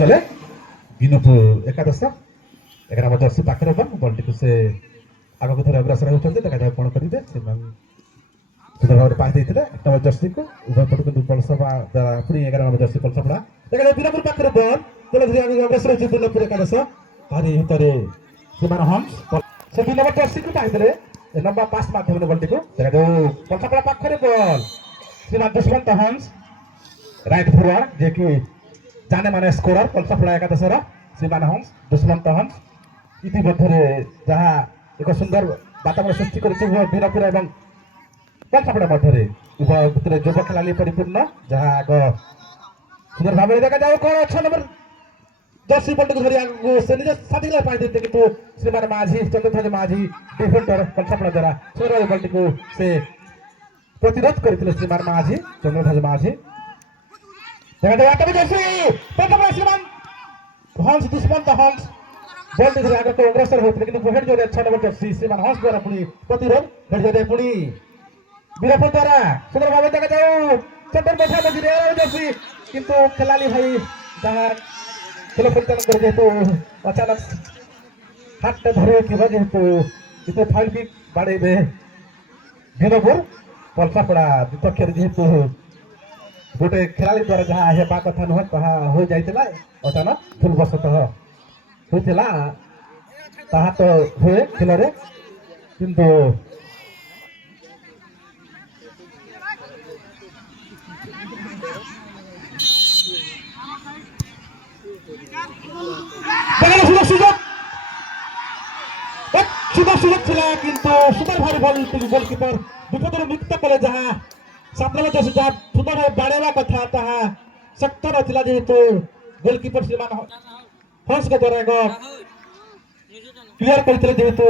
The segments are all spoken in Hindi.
କଲେ ବିନୁପୁର ଏକାଦଶ 11 ନମ୍ବର ଜର୍ସି ପାଖରେ ବଲଟିକୁ ସେ ଆଗକୁ ଧରି ଅଗ୍ରସର ହେଉଛନ୍ତି। ଦେଖାଯାଉ କ'ଣ କରିବେ। ସେମାନେ ସୁନ୍ଦର ଭାବରେ ପାସ୍ ଦେଇଥିଲେ 1 ନମ୍ବର ଜର୍ସିକୁ ଉଭୟ ପଟୁ କିନ୍ତୁ ପଲସପା ପୁଣି 11 ନମ୍ବର ଜର୍ସି ପଲସପଡ଼ା। ଦେଖାଯାଉ ବିନପୁର ପାଖରେ ବଲ୍ ଧରି ଆଗକୁ ଅଗ୍ରସର ହେଉଛି ବିନପୁର ଏକାଦଶ। ତାରି ଭିତରେ ସେମାନେ ହମ୍ସ ସେ 2 ନମ୍ବର ଜର୍ସିକୁ ପାଇଥିଲେ ଲମ୍ବା ପାସ୍ ମାଧ୍ୟମରେ ବଲଟିକୁ। ଦେଖାଯାଉ ପଲସପଡ଼ା ପାଖରେ ବଲ୍ ଶ୍ରୀମାନ ଦୁଷ୍ମନ୍ତ ହମ୍ସ ରାଇଟ୍ ଫରୱାର୍ଡ ଯିଏକି जाने माने स्कोरर पलसपड़ा एकादशर श्रीमान हंस दुष्मंत हंस इतिमध्य जहाँ एक सुंदर वातावरण सृष्टि कर वीरपुर और पलसपड़ा मध्य उभय भितर युव खेलाड़ी परिपूर्ण जहाँ आग सुंदर भाव देखा जाए कौन 6 नंबर जर्सी बल्टी को धरी आगे से निज साथी पाई देते कि श्रीमान माझी चंद्रध्वज माझी डिफेंडर पलसपड़ा द्वारा 16 बल्टी को से प्रतिरोध करते श्रीमान माझी चंद्रध्वज माझी। श्रीमान हंस दुष्मंत हंस बल्टी धरी आगे अग्रसर होते हेड जो 6 नंबर जर्सी श्रीमान हंस द्वारा पुणी प्रतिरोध हेड जो पुणी वीरपुर द्वारा सुंदर भाव देखा जाऊ चंदन बैठा मझे जर्सी किंतु खेलाड़ी भाई जहाँ खेल परिचालन कर जेहेतु अचानक हाथ धरे जेहेतु इतने फाइल किक बाड़े वीरपुर पलसपड़ा विपक्ष जेहेतु गोटे खेलाड़ी द्वारा जहाँ हेबा कथा नुह कहा हो जाइतिला अचानक भूलवशतः होइतिला ताहा तो हुए खेल रे किंतु सुंदर थिला किंतु सुंदर भारी बॉल गोलकीपर विपद मुक्त कले जहाँ 7 नंबर जर्सी जहाँ सुंदर बाड़ेवा कथा ताहा शक्त नथिला जेहेतु गोलकीपर श्रीमान हंस के द्वारा एक क्लियर करते जेहेतु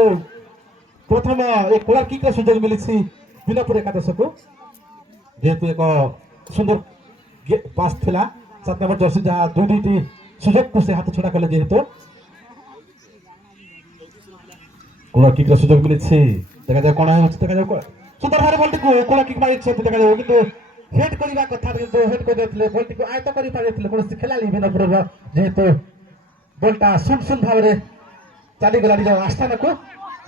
प्रथम एक कोलर किक सुजोग मिली बिनपुर एकादश को जेहेतु एक सुंदर पास थिला 7 नंबर जर्सी जहाँ दुईटी सुजोग को से हाथ छड़ा कले जेहेतु कोलर किक सुजोग मिली देखा जाए कौन है देखा जाए सुंदर भाव बल्टी को कोला किक मारी देखा जाए कि हेड करवा कथा हेड कर बल्टी को आयत कर कौन खेलाड़ी बिनपुर जेहेतु बल्टा सुन सुन भाव में चलीगला निज आस्थान को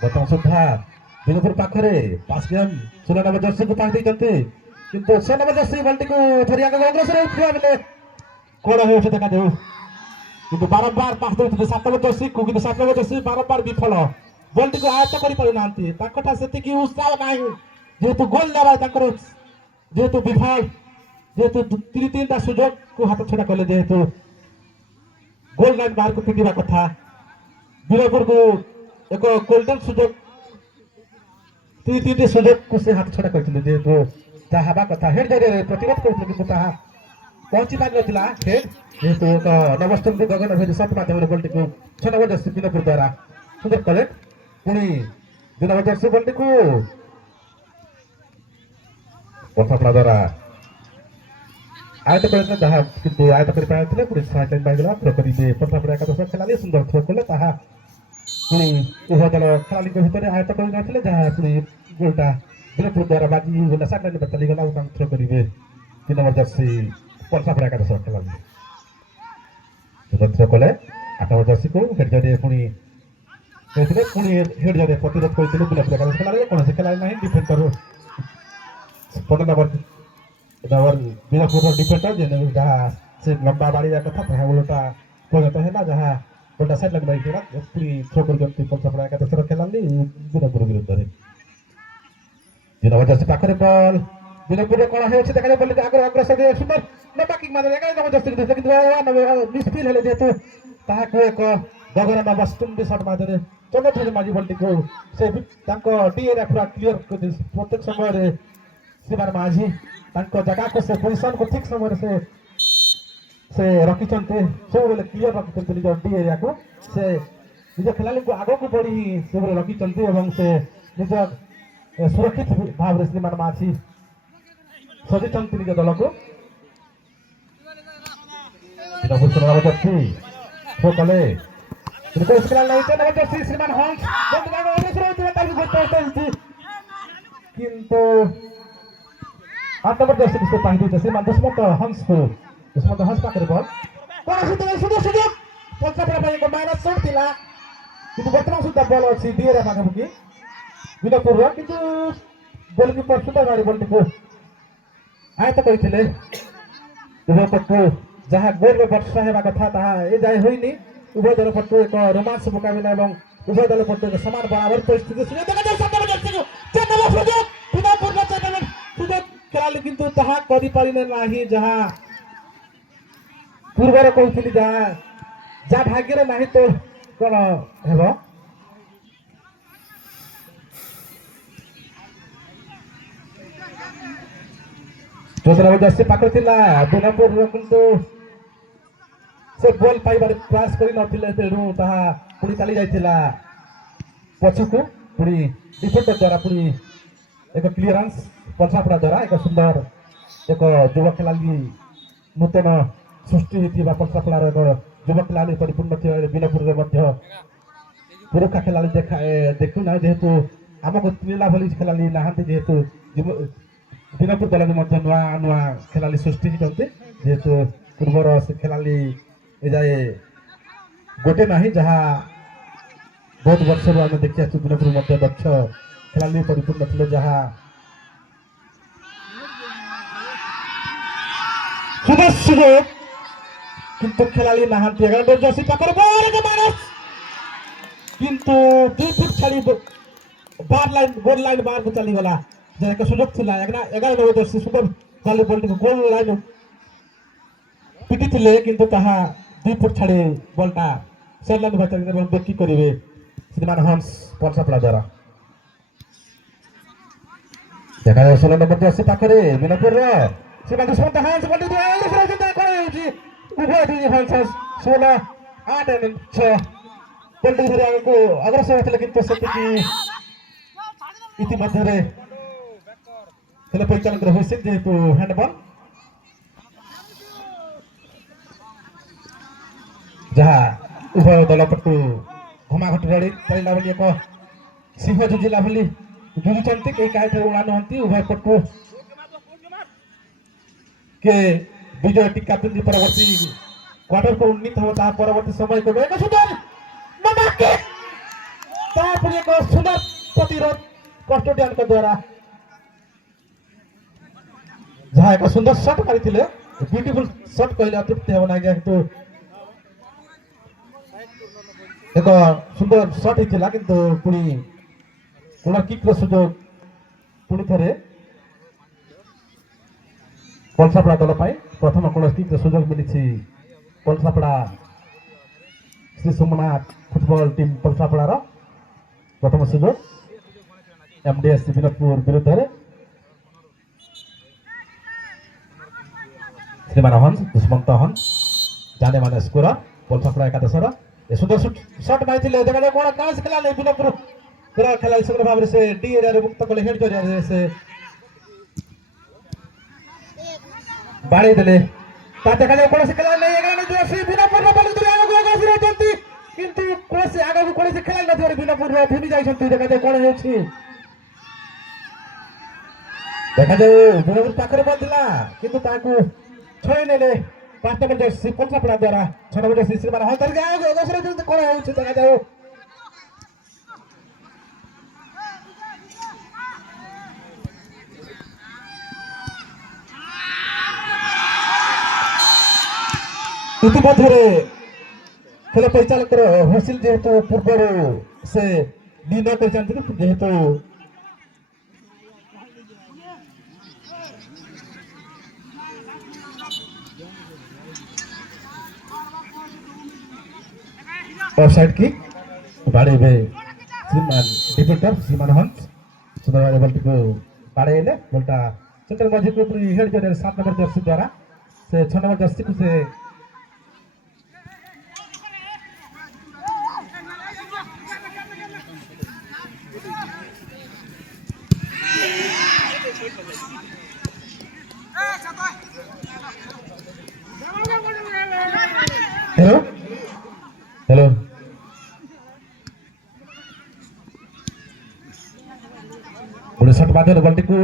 बर्तमान सुधा बिनपुर पाखे 5 गेम 16 नंबर जर्सी को पास देते किंतु 6 नंबर जर्सी बल्टी को धरी आगे अग्रसर होते कौन हो देखा जाऊ कि बारंबार पास देते 7 नंबर जर्सी को 7 नंबर जर्सी बारंबार विफल बल्टी को आयत्त कर से उत्साह ना जेहेतु गोल देवा जेहेतु विफल जेहेतु 3-3टा सुजोग को हाथ छड़ा कले जेहेतु गोल लाइन बाहर को पिटिवा कथा वीरपुर को एक गोल्डन सुजोग 3-3टी सुजोग को से हाथ छड़ा करथिले जेहेतु ता हवा कथा हेड जरे प्रतिरोध करथिले किंतु ता पहुंची पार नथिला हेड जेहेतु एक नवस्तंभ गगन भेदी शॉट माध्यम बल्टी को 6 नंबर जर्सी वीरपुर द्वारा सुंदर कले पुणी 2 नंबर जर्सी बल्टी को पलसपड़ा द्वारा आयत करते जहाँ किंतु आयत कर पाए पुणी साइड लाइन बाइगला थ्रो करेंगे पलसपड़ा एकादश खेलाड़ी सुंदर थ्रो कले ताहा पुणी उभय दल खेलाड़ी भितर आयत कर जहाँ पुणी गोलटा वीरपुर द्वारा बाजी गला साइड लाइन पर चलीगला थ्रो करेंगे 3 नंबर जर्सी पलसपड़ा एकादश खेलाड़ी थ्रो कले 8 नंबर जर्सी को हेड जरिए पुणी पुणी हेड जरिए प्रतिरोध करते वीरपुर एकादश खेलाड़ी कौन खेलाड़ी ना डिफेंडर 15 नंबर वीरपुर डिफेंडर जहाँ से लंबा बाड़ी कथा ताहा उल्टा परिणत है जहाँ उल्टा साइड लग रही पुणी थ्रो कर पलसपड़ा एकादश खेलाड़ी वीरपुर विरुद्ध 2 नंबर जर्सी पाखे बॉल वीरपुर कौन है देखा बॉल आगे अग्रसर सुंदर लंबा किक मारे 11 नंबर जर्सी मिसफिल है जेहेतु ताहाको एक गगन नवस्तुंडी शॉट मारे चंद्रध्वज माझी बल्टी को से डी एरिया पूरा क्लियर प्रत्येक समय श्रीमान माझी जगह को से पोजिशन को ठीक समय से रखिंट सब बेले क्लियर रखिंट निज डी एरिया को से निज खेलाड़ी को आग को बढ़ी सब रखिंट से निज सुरक्षित भाव में श्रीमान माझी सजी निज दल को कले श्रीमान हंस किंतु 8 नंबर जर्सी से पाई श्रीमान दुष्मंत हंस को दुष्मंत हंस पाखे बॉल सुযোগ সুযোগ পঞ্চাপড়া ପାଇଁ ଏକ ମାଇନସ୍ ସଟ୍ ଥିଲା କିନ୍ତୁ ବର୍ତ୍ତମାନ ସୁଦ୍ଧା ବଲ୍ ଅଛି ଦିଏରେ ପାଖାପାଖି ବିନପୁରର କିନ୍ତୁ ଗୋଲକିପର ସୁନ୍ଦର ଭାବରେ ବଲ୍ଟିକୁ ଆୟତ କରିଥିଲେ ଉଭୟ ପଟୁ ଯାହା ଗୋଲରେ ବର୍ଷା ହେବା କଥା ତାହା ଏ ଯାଏ ହୋଇନି ଉଭୟ ଦଳ ପଟୁ ଏକ ରୋମାଞ୍ଚ ମୁକାବିଲା ଏବଂ ଉଭୟ ଦଳ ପଟୁ ଏକ ସମାନ ବରାବର ପରିସ୍ଥିତି ସୁଯୋଗ ଖେଳାଳି କିନ୍ତୁ ତାହା କରିପାରିଲେ ନାହିଁ ଯାହା ପୂର୍ବର କହୁଥିଲି ଯାହା ଭାଗ୍ୟରେ ନାହିଁ ତ କଣ ହେବ ପାଖରେ ଥିଲା ବିନପୁର କିନ୍ତୁ ସେ ବଲ୍ ପାଇବାରେ ପ୍ରୟାସ କରିନଥିଲେ ତେଣୁ ତାହା ପୁଣି ଚାଲି ଯାଇଥିଲା ପଛକୁ ପୁଣି ଡିଫେଣ୍ଡର ଦ୍ୱାରା ପୁଣି ଏକ କ୍ଲିୟରାନ୍ସ ପଞ୍ଚାପଡ଼ା ଦ୍ୱାରା ଏକ ସୁନ୍ଦର ଏକ ଯୁବ ଖେଳାଳି ନୂତନ ସୃଷ୍ଟି ହୋଇଥିବା ପଞ୍ଚାପଡ଼ାର ଏକ ଯୁବ ଖେଳାଳି ପରିପୂର୍ଣ୍ଣ ଥିବା ବିନପୁରରେ ମଧ୍ୟ ପୁରୁଖା ଖେଳାଳି ଦେଖୁନା ଯେହେତୁ ଆମକୁ ତ୍ରିଲା ଭଳି ଖେଳାଳି ନାହାନ୍ତି ଯେହେତୁ ବିନପୁର ଦଳରେ ମଧ୍ୟ ନୂଆ ନୂଆ ଖେଳାଳି ସୃଷ୍ଟି ହୋଇଛନ୍ତି ଯେହେତୁ ପୂର୍ବର ସେ ଖେଳାଳି ଏଯାଏ ଗୋଟେ ନାହିଁ ଯାହା ବହୁତ ବର୍ଷରୁ ଆମେ ଦେଖି ଆସୁଛୁ ବିନପୁର ମଧ୍ୟ ଦକ୍ଷ ଖେଳାଳି ପରିପୂର୍ଣ୍ଣ ଥିଲେ ଯାହା ସୁଯୋଗ କିନ୍ତୁ ଖେଳାଳି ନାହାନ୍ତି ଜର୍ସି ପାଖରେ କିନ୍ତୁ 2 ଫୁଟ ଛାଡ଼ି ବୋର୍ଡ ଲାଇନ୍ ବାହାରକୁ ଚାଲିଗଲା ଯାହା ଏକ ସୁଯୋଗ ଥିଲା 11 ଜର୍ସି ସୁନ୍ଦର ଚାଲି ବଲ୍ଟିକୁ ଗୋଲ ଲାଇନ୍ ପିଟିଥିଲେ କିନ୍ତୁ ତାହା 2 ଫୁଟ ଛାଡ଼ି ବଲ୍ଟା ସେଟ୍ ଲାଇନ୍ ବାହାରି ଚାଲିଥିଲେ ଏବଂ ଦେଖି କରିବେ ଶ୍ରୀମାନ ହଂସ ପଞ୍ଚାପଡ଼ା ଦ୍ୱାରା ଦେଖାଯାଉ 16 ନମ୍ବର ଜର୍ସି ପାଖରେ ବିନପୁରର ଶ୍ରୀମାନ ଦୁଷ୍ମନ୍ତ ହଂସ ବଲ୍ଟି ଉଭୟ ହଂସ 16 8 ଏବଂ 6 ବଲ୍ଟି ଧରି ଆଗକୁ ଅଗ୍ରସର ହୋଇଥିଲେ କିନ୍ତୁ ସେତିକି ଇତିମଧ୍ୟରେ ଖେଳ ପରିଚାଳକର ହୁଇସିଲ୍ ଯେହେତୁ ହ୍ୟାଣ୍ଡବଲ୍ ଯାହା ଉଭୟ ଦଳ ପଟୁ ଘମାଘଟି ରଡ଼ି ପଡ଼ିଲା ବୋଲି ଏକ ସିଂହ ଜୁଜିଲା ବୋଲି ଜୁଝୁଛନ୍ତି କେହି କାହାଠାରୁ ଉଣା ନୁହନ୍ତି ଉଭୟ ପଟୁ କେ ବିଜୟ ଟିକା ପିନ୍ଧି ପରବର୍ତ୍ତୀ କ୍ୱାର୍ଟରକୁ ଉନ୍ନୀତ ହେବ ତାହା ପରବର୍ତ୍ତୀ ସମୟ କେବେ ଏକ ସୁନ୍ଦର ତାପରେ ଏକ ସୁନ୍ଦର ପ୍ରତିରୋଧ କଷ୍ଟୋଡିଆନଙ୍କ ଦ୍ୱାରା ଯାହା ଏକ ସୁନ୍ଦର ସଟ୍ ମାରିଥିଲେ ବ୍ୟୁଟିଫୁଲ ସଟ୍ କହିଲେ ଅତୃପ୍ତି ହେବ ନାହିଁ କିନ୍ତୁ ଏକ ସୁନ୍ଦର ସଟ୍ ହେଇଥିଲା କିନ୍ତୁ ପୁଣି କୋଣାର୍କ କିକ୍ର ସୁଯୋଗ ପୁଣି ଥରେ ପଞ୍ଚାପଡ଼ା ଦଳ ପାଇଁ ପ୍ରଥମ କୋଣାର୍କ କିକ୍ର ସୁଯୋଗ ମିଳିଛି ପଞ୍ଚାପଡ଼ା ଶ୍ରୀ ସୋମନାଥ ଫୁଟବଲ ଟିମ୍ ପଞ୍ଚାପଡ଼ାର ପ୍ରଥମ ସୁଯୋଗ MDS ବିନପୁର ବିରୁଦ୍ଧରେ ଶ୍ରୀମାନ ହଂସ ଦୁଷ୍ମନ୍ତ ହଂସ ଜାନେ ମାନେ ସ୍କୋର ପଞ୍ଚାପଡ଼ା ଏକାଦଶର ଏ ସୁନ୍ଦର ସଟ୍ ମାରିଥିଲେ ଦେଖାଯାଉ କ'ଣ କାଶ ଖେଳା ନେଇ ବିନପୁର ଖେଳାଳି ସୁନ୍ଦର ଭାବରେ ସେ ଡି ଏରିଆରେ ମୁକ୍ତ କଲେ ହେଡ୍ ଜରିଆରେ ସେ ବାଡ଼େଇ ଦେଲେ ତା ଦେଖାଯାଉ କୌଣସି ଖେଳାଳି ନେଇ କିନ୍ତୁ କୌଣସି ଆଗକୁ କୌଣସି ଖେଳାଳି ନଥିବାରୁ ବିନପୁର ଭୂମି ଯାଇଛନ୍ତି ଦେଖାଯାଉ କ'ଣ ହେଉଛି ଦେଖାଯାଉ ବିନପୁର ପାଖରେ ପହଞ୍ଚିଲା କିନ୍ତୁ ତାହାକୁ ଛଡ଼େଇ ନେଲେ 5 ନମ୍ବର ଜର୍ସି ପଞ୍ଚାପଡ଼ା ଦ୍ୱାରା 6 ନମ୍ବର ଜର୍ସି ଶ୍ରୀମାନ ହଂସ କ'ଣ ହେଉଛି ଦେଖାଯାଉ ଇତିମଧ୍ୟରେ ଖେଳ ପରିଚାଳକର ହୁଇସିଲ୍ ଯେହେତୁ ପୂର୍ବରୁ ସେ ନିର୍ଣ୍ଣୟ କରିଛନ୍ତି ଯେହେତୁ ଅଫସାଇଡ୍ କିକ୍ ବାଡ଼େଇବେ ଡିଫେଣ୍ଡର ଶ୍ରୀମାନ ହଂସ ସୁନ୍ଦର ଭାବରେ ବଲ୍ଟିକୁ ବାଡ଼େଇଲେ ବଲ୍ଟା ସେଣ୍ଟର ମଝିକୁ ହେଡ୍ ଜରିଆରେ 7 ନମ୍ବର ଜର୍ସି ଦ୍ୱାରା ସେ 6 ନମ୍ବର ଜର୍ସିକୁ ସେ हेलो गोटे शॉट माध्यम बल्टी को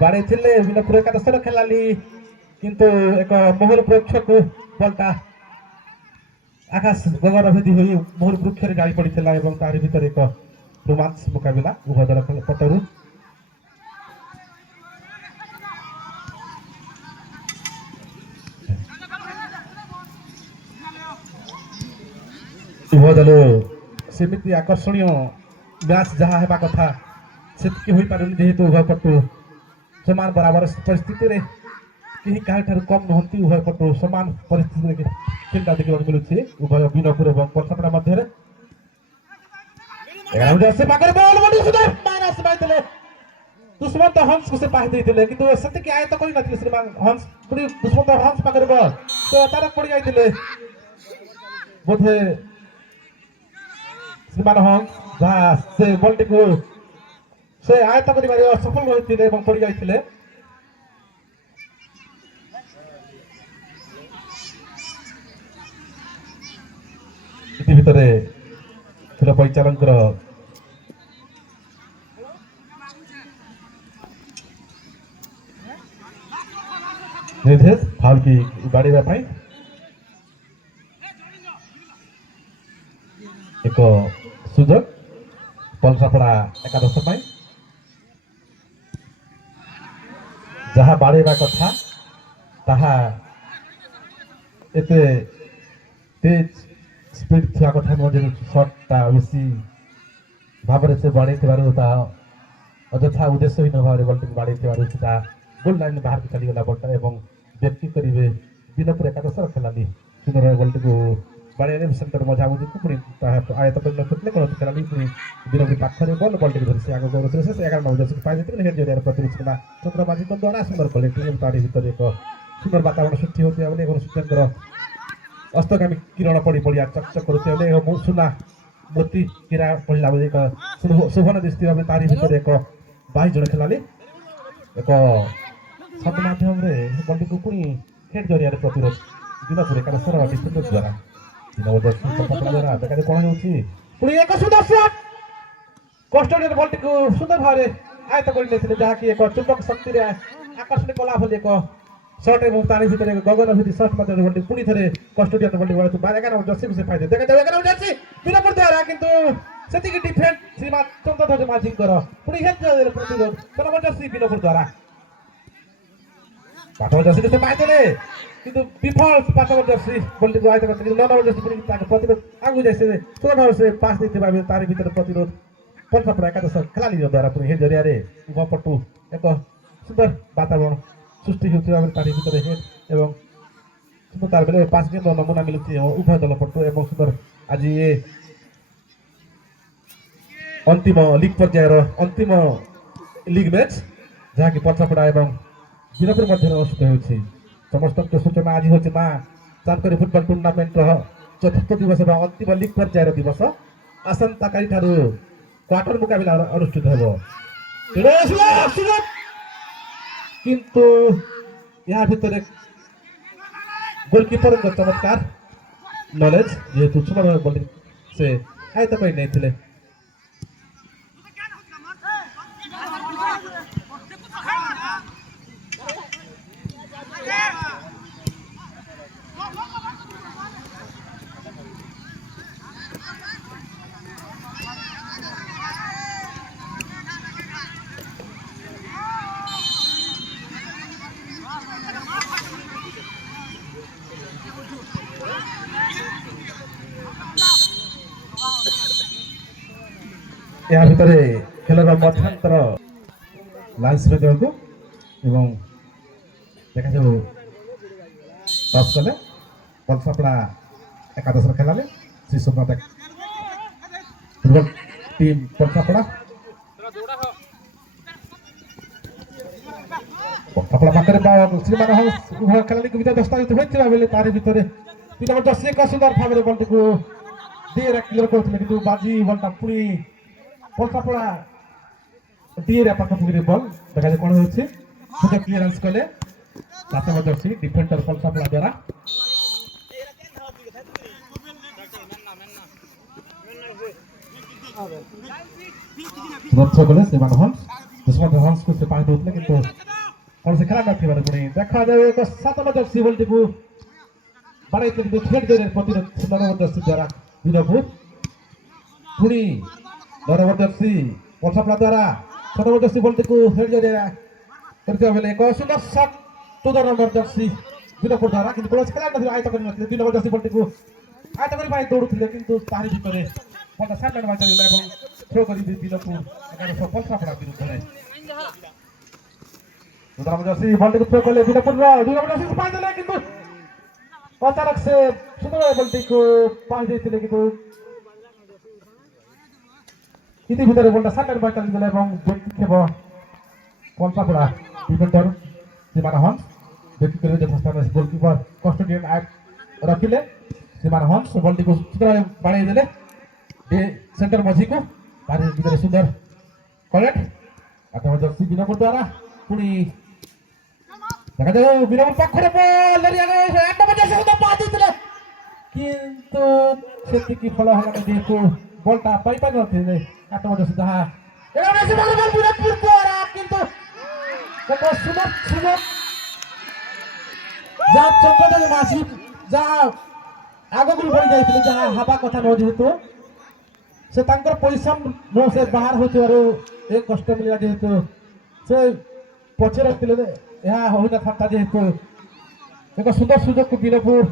बाड़े थे बिनपुर एकादशर खेलाली किंतु एक मोहर प्रेक्ष को बल्टा आकाश गगन भेदी होई मोर वृक्ष गाड़ी पड़ता और तार भीतर एक रोमांच मुकाबला उभय दल पटरू उभय दल सेमती आकर्षणीय मैच जहाँ हेबा कथा सेतकी होई पारुनी जेहेतु उभय पटु समान बराबर परिस्थिति रे कहीं कहीं ठार कम नहंती उभय पटु समान परिस्थिति खेलटा देखा मिलूँ उभय बीनपुर और पलसापड़ा मध्य दुष्मंत हंस को से पाहि देइथिले किंतु सेतिक आयत करि नथिले श्रीमान हंस पुरी दुष्मंत हंस पाकर बॉल तो तार पड़ जाइथिले बोधे श्रीमान हंस जहाँ से बॉल को से आयत करिबारे असफल होइथिले एवं पड़ जाइथिले इति भितरे खेल परिचालन निर्देश फाउल की गाड़ी एक सुजोग पलसापड़ा एकादश जहाँ बाड़ेबा कथा ताहा एते तेज स्पीड थिया कथा न शॉटटा बेसी भाव से बाड़े अजथा उद्देश्यहीन भाव बल्टिंग बाड़े गोल लाइन बाहर की चलीगला बल्टा और व्यक्ति करेंगे बीनपुर एकादश खेलाली सुंदर बल्टी को बाड़े सेंटर मजा बुझी पुणी आयत खेलते कौन खेलाली पुणी बीनपुर पाखरे बल बल्टी धरी से आगे से 11 नंबर पाई हेड जरिया प्रतिनिधि चंद्रमाझी द्वारा सुंदर कले तारी भर एक सुंदर वातावरण सृष्टि होती सूर्य अस्तगामी किरण पड़ी पड़ी चकचक करुँ सुना मोती किरा पड़ा एक शोभन दृष्टि तारी भर एक 22 जन खेलाली एक शब्द माध्यम बल्टी को पुणी हेड जरिया प्रतिरोध बीनपुर एकादश डिफेंडर द्वारा द्वारा देखा कौन होती एक सुंदर शॉट कस्टोडियन बल्टी को सुंदर भाव आयत कर जहाँकि एक चुंबक शक्ति आकर्षण कला भली एक शॉट और तारी भर गगन भीति शॉट बल्टी पुणी थे कस्टोडियन बल्टी 11 जर्सी से पाई देखा 11 जर्सी बीनपुर द्वारा किंतु सेतिक डिफेंस श्रीमान चंद्रध्वज माझी पुणी हेड प्रतिरोध 13 जर्सी बीनपुर द्वारा 5 जर्सी से पाइले किंतु विफल 5 जर्सी बल्टी को आयत कर 9 जर्सी पुणी प्रतिरोध आगू जाए सुंदर भाव से पास देते तारी भीतर प्रतिरोध पलसापड़ा एकादश खेलाली द्वारा पुणी हेड जरिया उभय पटु एक सुंदर वातावरण सृष्टि होता तारी भीतर हेड और सुंदर तार बेले 5 गेंद नमूना मिलुची उभय दल पटु और सुंदर आज ये अंतिम लीग पर्यायर अंतिम लीग मैच जहाँकि पलसापड़ा और बीनपुर मध्य अनुष्ठित होती समस्त सूचना आज हूँ माँ चांदकरी फुटबल टूर्णामेंट चतुर्थ दिवस अंतिम लीग पर्यायर दिवस आसंता काली क्वार्टर मुकाबला अनुष्ठित हो किंतु यहाँ भीतर गोलकीपर चमत्कार नॉलेज जेहेतु सुंदर बॉलिंग से आयत कर नहीं यहाँ भितर खेलर मध्यांतर लांस को देखा जाऊ टस कले पलसापड़ा एकादश खेलाले श्री सोमनाथ फुटबल टीम पलसापड़ा पाखे श्रीमान उभय खेलाली भर दस्तावेज होता बेले तारी भर 3 नंबर जर्सी एक सुंदर भाव बल्टी को डी क्लियर करते बाजी बल्टा पुणी पलसापड़ा डी पाखपुरी बल देखा कौन हो क्लीयरेंस कले 7 नंबर जर्सी डिफेंडर पलसापड़ा द्वारा हंस को से पाई दूसरे किंतु कौन से खेला नहीं पुणी देखा जाए एक 7 नंबर जर्सी बल्टी को बाड़े কিন্তু থ্রেড দে প্রতিরোধ নরবরদস্তি দ্বারা বিনপুর পুনি নরবরদস্তি পছাপড়া দ্বারা নরবরদস্তি বলতেକୁ থ্রেড দে করতে বেলে ଏକ সুন্দর শট টু নরবরদস্তি বিনপুর দ্বারা কিন্তু কোচ খেলা নথিলে আয়ত କରି নথিলে নরবরদস্তি বলতেକୁ আয়ত କରି ପାଇଁ দৌড়ুଥିଲେ কিন্তু তাহাରି ভিতরে বলটা সাইডলাইন বাই চালিলা এবং থ্রো କରି বিনপুর একাদশ পছাপড়া বিরুদ্ধে নরবরদস্তি বলটিକୁ থ্রো কলে বিনপুর নরবরদস্তি পাই দেলে কিন্তু अचानक से सुंदर बल्टी को पास देते কিন্তু ইতি ভিতরে বলটা সাইডলাইন বাই চালিলা এবং ব্যক্তি খেব পলসাপড়া ডিফেন্ডার সীমানা হন্স ব্যক্তি করে যথাস্থানে গোলকিপার কস্টোডিয়ান रखिले सीमान हंस बल्टी को सुंदर बाड़े देले सेंटर मझी को तार भीतर सुंदर करेक्ट आठ जर्सी बिनपुर द्वारा पुणी देखा जाओ बिनपुर पाखरे बॉल लरिया गए 8 नंबर जर्सी सुंदर पास देले किंतु सेति की फल हला देखो बॉलटा पाई पाई नथिले 8 नंबर जर्सी जहां एने से बॉल बिनपुर द्वारा किंतु एक सुंदर सुंदर जा चौकटे मासी जा आगो बढ़ी जाइए जहाँ हवा कथा न जेहेतु से परिश्रम नो से बाहर होथिबारु एक कष्ट मिला जेहेतु से पछे रखिले यह होई न था जेहेतु एक सुंदर सुजोग को बिनपुर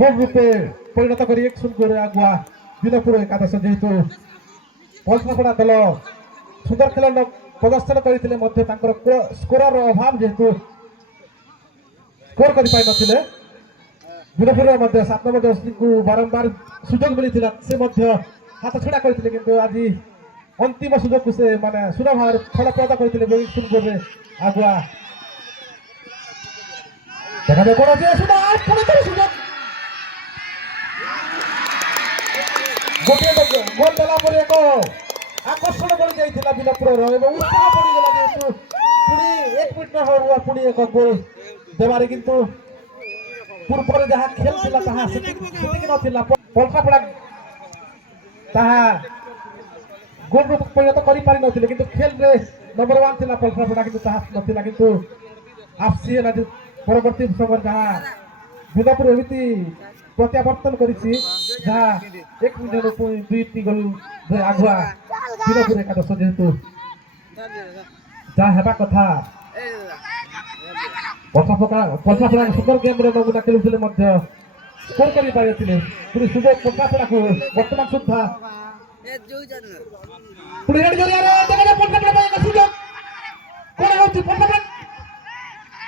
गोल रूपे परिणत करी 1-0 आगुआ बिनपुर एकादश जेहेतु पलसापड़ा दल सुंदर खेल प्रदर्शन करते स्कोरर अभाव जेहेतु स्कोर कर पाई नथिले बिनपुर 7 नंबर जर्सी को बारंबार सुजोग मिली से हाथ छड़ा करते किंतु आज अंतिम सुजोग को से माने सुना भाव फलप्रद करते आगुआ देखा जाए कौन अच्छे सुना सुजोग गोटे गोल देला पर एक आकर्षण बढ़ी जाइए बिनपुर उत्साह बढ़ीगला जेहेतु पुणी 1 मिनट न हो पुणी एक गोल देवारे किंतु पूर्व जहाँ खेल थिला ताहा सेतिक नथिला पलसापड़ा ताहा गोल रूप परिणत करि पारि नथिले किंतु खेल रे नंबर 1 थिला पलसापड़ा किंतु ताहा नथिला किंतु आपसी ना परवर्ती समय जहाँ बिनपुर एमिति प्रत्यावर्तन करिछि जहाँ 1 मिनट 2-3 गोल आगुआ बिनपुर एकादश जेहेतु जहाँ हेबा कथा पलसापड़ा सुंदर गेम नमूना खेलुले स्कोर कर पुणी सुजोग पलसापड़ा को वर्तमान सुधा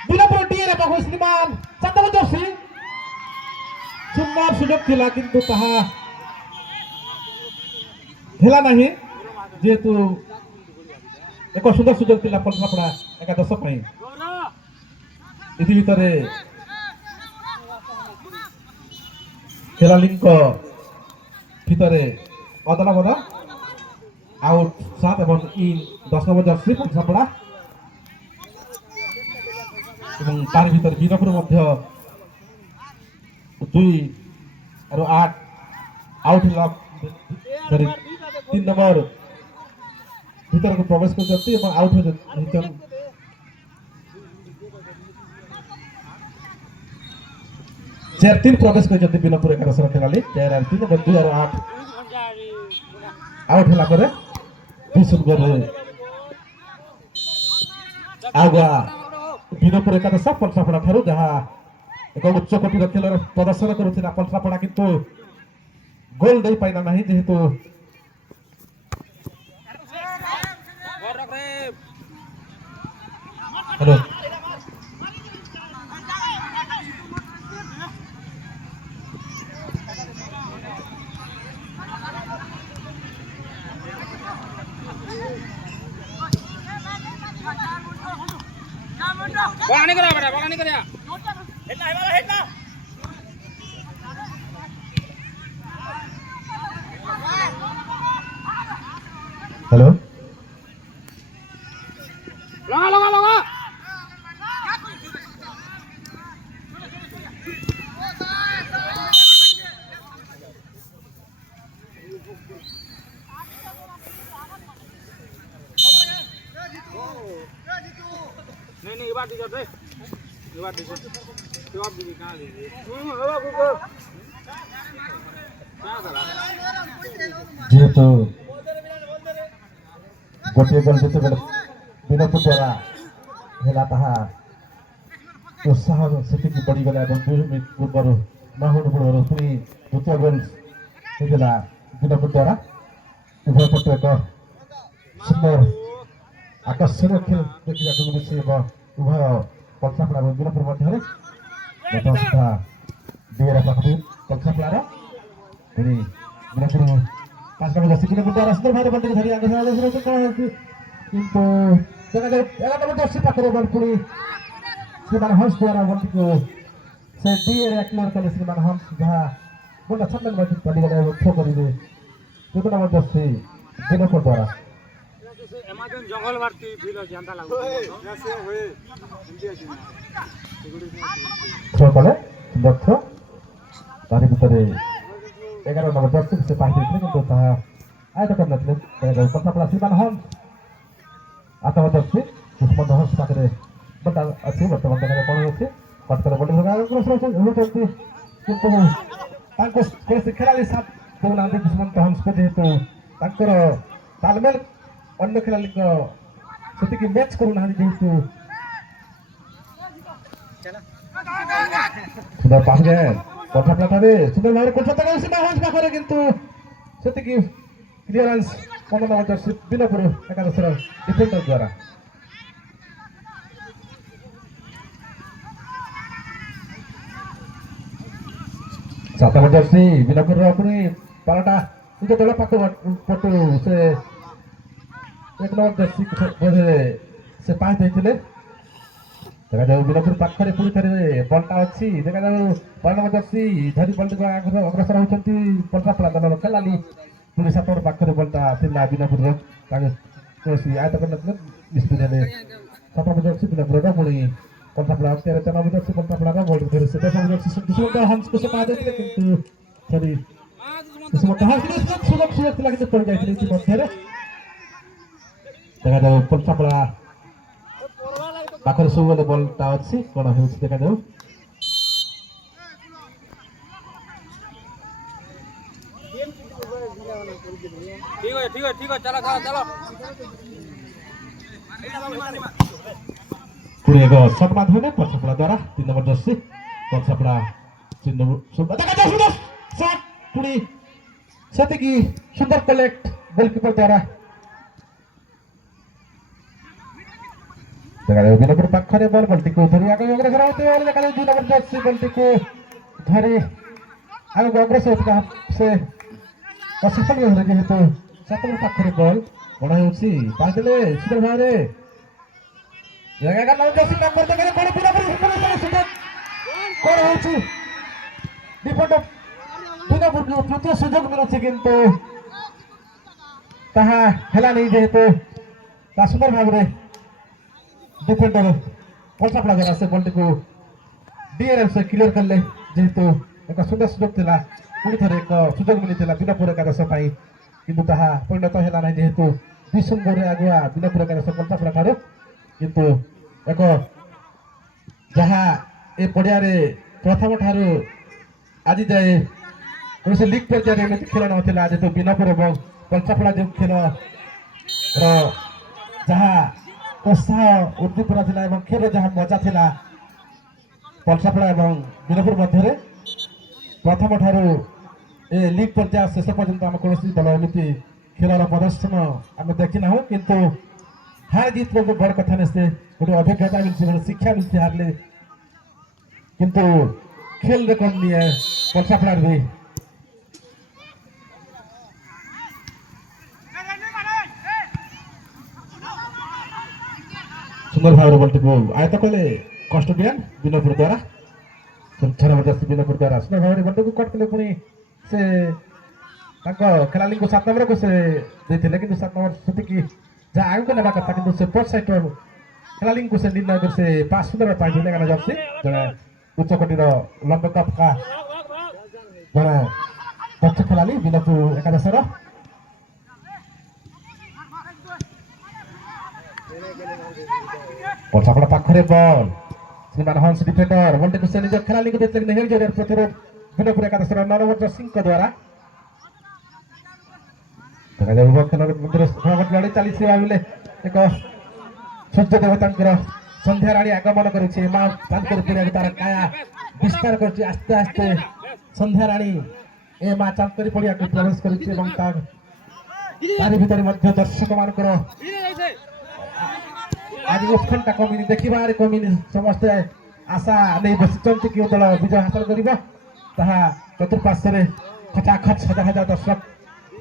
बिनपुर टीए श्रीमान 7 नंबर जर्सी सुंदर सुजोग थिला किंतु ताहा हेला नहीं जेहेतु एक सुंदर सुजोग थिला पलसापड़ा एकादश पई इति भितरे खेलाड़ी भितरे अदला बदला आउट 7 एवं इन 10 नंबर जर्सी पलसापड़ा एवं तार भितर बिनपुर मध्य 2 और 8 आउट लॉक 3 नंबर भीतर को प्रवेश करते एवं आउट हो 4-3 प्रवेश कर बिनपुर एकादश खेलाड़ी 4-3 और 2 और 8 आउट होला पर 2-0 आगुआ बिनपुर एकादश पलसापड़ा ठारू जहाँ एक उच्च कोटीर खेल प्रदर्शन करुला पलसापड़ा किंतु गोल दे पाइना नहीं जेहेतु hello bola ni kira headna hello longa नहीं इबार टिकट रे इबार टिकट जेहेतु गोटे गोल जितेबले विनोपुर द्वारा हेला ताहा उत्साह सेतिकी बढिगला ଏବଂ 2 ମିନିଟ ପୂର୍ବରୁ ନହୁଣୁ ପୂର୍ବରୁ ପୁଣି ଦ୍ୱିତୀୟ ଗୋଲ ହେଇଥିଲା ବିନୋପୁର ଦ୍ୱାରା ଉଭୟ ପଟୁ ଏକ ସୁନ୍ଦର ଆକର୍ଷଣୀୟ ଖେଳ ଦେଖିବାକୁ ମିଳିଛି ଏବଂ ଉଭୟ କଲସାପଡ଼ା ଏବଂ ବିନୋପୁର ମଧ୍ୟରେ ବର୍ତ୍ତମାନ ସୁଦ୍ଧା ଦୁଇର ପାଖକୁ କଲସାପଡ଼ାର ପୁଣି ବିନୋପୁର 5 নম্বর জার্সি বিনୋପୁର ଦ୍ୱାରା ସୁନ୍ଦର ଭାବରେ ବଲ୍ଟିକୁ ଧରି ଆଗରେ ରହିଛି କ'ଣ ହେଉଛି କିନ୍ତୁ ଦେଖାଯାଉ 11 নম্বর জার্সি ପାଖରେ ବଲ୍ ପୁଣି श्रीमान हंस द्वारा बल्टीको से डीएर एक्लोर कले श्रीमान हंस जहाँ बोला छन्नन बल्टी पडिगले थ्रो गरिले 2 नम्बर जर्सी विनोपुर द्वारा अमेजन जंगल मारती फिल जानता लागो ऐसे होए थ्रो कले सुंदर थ्रो तारि भितरे 11 नम्बर जर्सी से पाइथे किंतु ताहा आयत करनथले तेगा कथापला श्रीमान हंस 8 नम्बर जर्सी दुश्मन हंस पाखरे बता अच्छी वर्तमान देखा कौन अच्छी पत्थर बॉडी लगा होती किंतु तांको कोई खेलाड़ी साथ देउनांती दुश्मन को हंस को जेहेतु तांकर तालमेल अन्य खेलाड़ी को सेतिकी मैच करूनांती जेहेतु सुंदर पास गए कथा प्लाटारे सुंदर भाବରେ कोठा तक सीमा हंस पाखरे किंतु सेतिकी क्लियरेंस 15 नंबर जर्सी बिनोपुर एकादशर डिफेंडर द्वारा 7 नंबर जर्सी बिनोपुर अपनी पालाटा निज दल पाख पटु से 1 नंबर जर्सी बोधे से पास देते देखा जाऊ बिनोपुर पाखरे पुणी थे बल्टा अच्छी देखा जाऊ 12 नंबर जर्सी धरी बल्टी को अग्रसर होती पलसापड़ा दल खेलाली पुणी 7 नंबर पाखरे बल्टा थिला बिनोपुर आयत कर निष्पत्ति 7 नंबर जर्सी बिनोपुर पुणी पलसापड़ा 13 नंबर जर्सी पलसापड़ा बॉल फिर से 10 नंबर जर्सी दुश्मन हंस को से पा देते किंतु सरी दुश्मन हंस सुलभ सुलभ लगे पड़ जाइए इसी मध्य देखा जाऊ पलसापड़ा पाखरे सब बल्टा अच्छी कौन हो देखा जाऊ ठीक है चलो चलो पुणे एक शॉट माध्यम पलसापड़ा द्वारा 3 नंबर जर्सी पलसापड़ा शॉट पुणी सेतिकी सुंदर कलेक्ट गोलकीपर द्वारा देखा जाऊ बिनोपुर पाखरे बॉल बल्टी को धरी आगे अग्रसर होते हैं देखा जाऊ 2 नंबर जर्सी बल्टी को धरी आगे अग्रसर होता से असफल हो रहे जेहेतु 7 नंबर पाखरे बॉल बड़ा होची पास देले सुंदर भारे नंबर जर्सी नंबर देखा कोन बिनोपुर सुंदर कोन होची डिफेंडर बिनोपुर को तृतीय सुযোগ मिलुछि किंतु ताहा हेला नहीं जेहेतु ता सुंदर भाବରେ डिफेंडर पलसापड़ा द्वारा से बॉल को डीआरएफ से क्लियर करले जेहेतु एक सुंदर सुযোগ थिला पुणी थे एक सुযোগ मिलता बिनोपुर एकादश किंतु ताहा परिणत है ना जेहेतु 20 गोरे आगुआ बिनोपुर एकादश पलसापड़ा ठार किंतु एक जहाँ ए पड़िया प्रथम ठार आज जाए कौन से लीग पर्यायर एमती खेल नाला जेहेतु बिनोपुर और पलसापड़ा जो खेल जहाँ उत्साह उद्दीपना था खेल जहाँ मजा था पलसापड़ा और बिनोपुर मध्य प्रथम ठार ए लीग पर्याय शेष पर्यंत आम कौन दल एमती खेलर प्रदर्शन आम देखी ना किंतु हार जीत को बड़ कथा नहीं से गोटे अभिज्ञता मिलती शिक्षा मिलती हारले किंतु खेल रे कम नहीं है पलसापड़ा भी सुंदर भाव बल्टी को आयत कले कस्टोडियन बिनोपुर द्वारा 6 नंबर जर्सी बिनोपुर द्वारा सुंदर भाव बल्टी को कट कले पुणी से खेलाड़ी को 7 नंबर को से देते कि 7 नंबर से जहाँ आगे को ना कथा कि पोस्ट साइड खेलाड़ी को से निर्णय कर से 5 सुंदर पाँच दिने जर्सी जड़े उच्च कोटीर लंब कप का जड़े दक्ष खेलाड़ी बिनोपुर एकादशर पलसापड़ा पाखरे बॉल श्रीमान हंस डिफेंडर बॉल टिक से निज खेलाड़ी को देते नहीं जरिए प्रतिरोध बिनपुर एकादश 9 नंबर सिंह को द्वारा देखा जाए उभय खेल खेल चली एक सूर्य देवता संध्या राणी आगमन करुचे माँ चांदपुर पड़िया तार काया विस्तार कर आस्ते आस्ते संध्या राणी ए माँ चांदपुर पड़िया को प्रवेश कर भीतर दर्शक मान आज उत्कंठा कमिनी देखिबार कमिनी समस्ते आशा नहीं बसी कि दल विजय हासिल कर चतुर्पार्श्व खचाखच हजार हजार दर्शक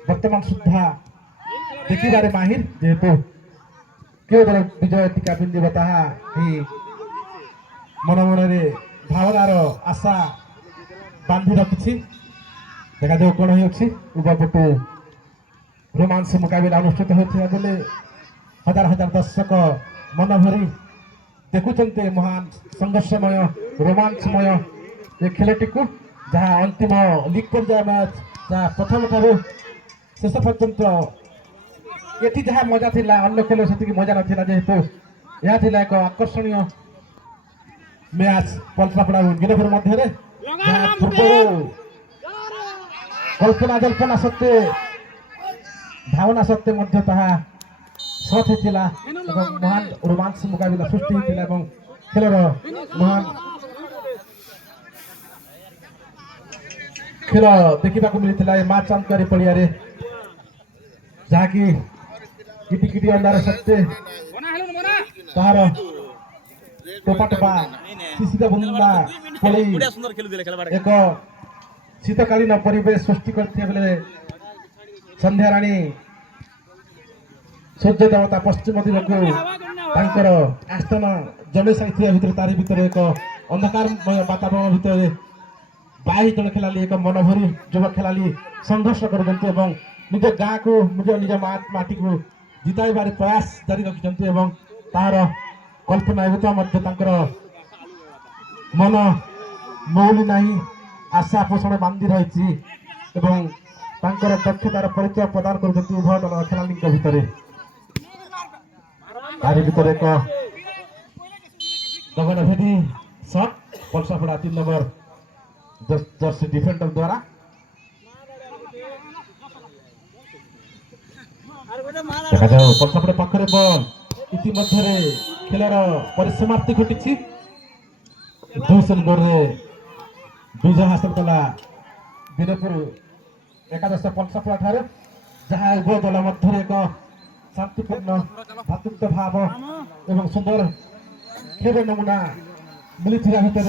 वर्तमान सुधा देखिबार माहिर जेहेतु क्यों दल विजय टीका बिंदु ताहा मन मन भावनार आशा बांधि रखी देखा जाऊ कौन उभय पटु रोमांस मुकाबला अनुष्ठित होता बेले हजार हजार दर्शक मन भरी देखुंत महान संघर्षमय रोमांचमय ये खेलटी को जहाँ अंतिम लीग पर्याय मैच जहाँ प्रथम ठारू शेष पर्यंत ये जहाँ मजा थी अन्य खेल से मजा नाला जेहेतु यह थी एक आकर्षणीय मैच पलसापड़ा गिरफर मध्य पूर्व कल्पना जल्पना सत्ते भावना सत्ते मध्य ताहा सथ होता महान रोमांच मुकाबला सृष्टि होता खेलर महान खेल देखा मिलता माँ चांदकारी पड़िया जहाँकि किटी अंडार सत्ते तार टोपा टोपा शिशिर बुंदा पड़ी एक शीतकालीन परिवेश सृष्टि करते संध्या राणी सूर्य देवता पश्चिम दिग को आस्थान जमे साइथिया भितर तारी भितर एक अंधकारमय वातावरण भितर 22 जन खेलाड़ी एक मनभरी युवा खेलाड़ी संघर्ष कर निज गाँ को निज माटी को जिताइबार प्रयास जारी रखिंट तार कल्पना मन मौली नहीं आशा पोषण बांधि रही दक्षतार परिचय प्रदान कर उभय दल खेलाड़ी भितर तारी भीतर एक गगनभेदी शॉट पलसापड़ा 3 नंबर जर्सी डिफेंडर द्वारा देखा जाओ पलसापड़ा पाखरे बॉल इतिमध्य खेलर परिसमाप्ति घटी 2 नंबर विजय हासिल कला बीरपुर एकादश पलसापड़ा ठारे जहाँ उभय दल मध्य एक शांतिपूर्ण भातृत्व भाव एवं सुंदर खेल नमूना मिलता भितर